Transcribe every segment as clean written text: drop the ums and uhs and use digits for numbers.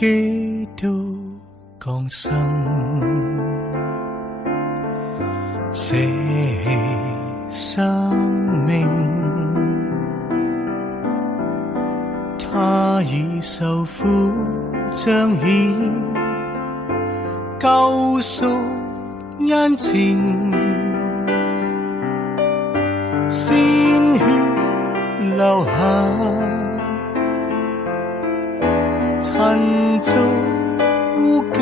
基督降生，捨棄生命，他已受苦彰顯救贖恩情，鮮血流下，塵俗污垢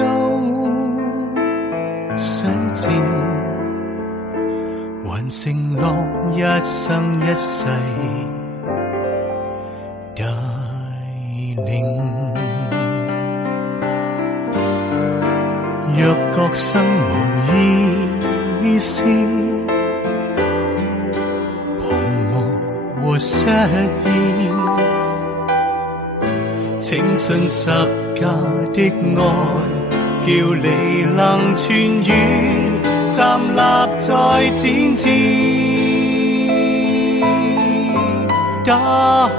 洗淨，還承諾一生一世帶領。若覺生無意思，彷徨和失意，請信十架的愛，叫你能痊癒，站立在展翅，打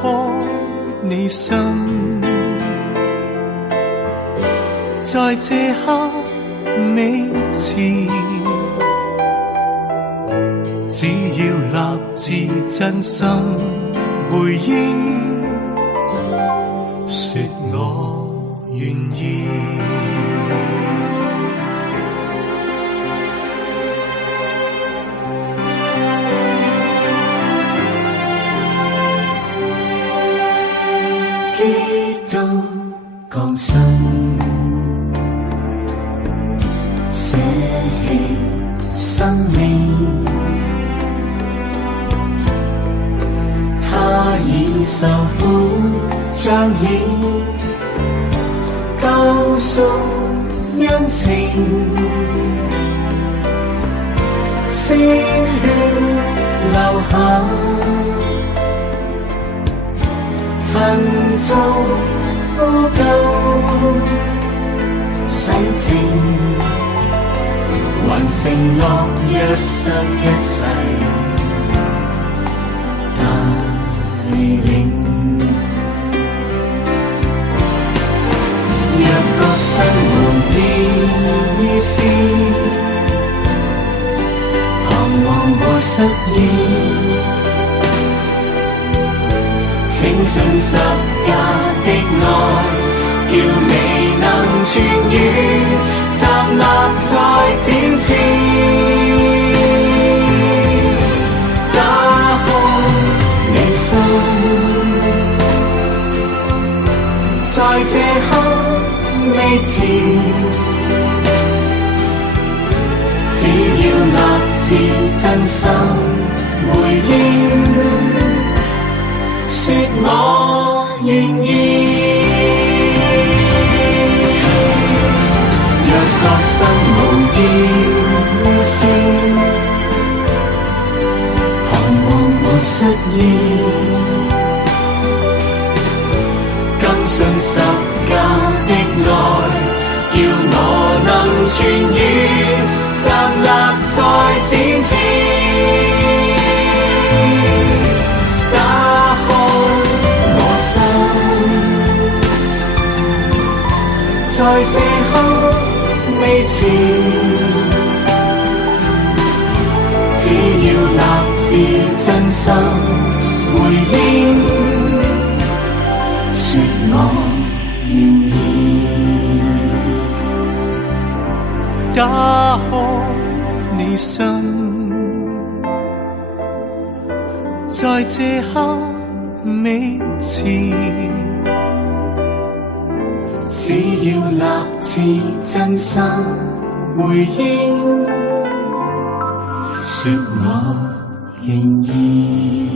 開你心，在這刻美詞，只要立志真心回應，說我願意。基督降生，捨棄生命，他已受苦彰顯救贖恩情，鮮血流下，塵俗污垢洗淨，還承諾一生一世帶領。若覺生無意思，彷徨和失意，請信十架的愛，叫你能痊癒，站立在展翅，打開你心，在這刻美詞，只要立志真心回應，說我願意。若覺生無意思，彷徨和失意，甘信十架的愛，叫我能痊癒，站立在展翅，打開我心，在這刻美詞，只要立志真心回應，說我願意。打開你心，在這刻美詞，只要立志真心回應，說我願意。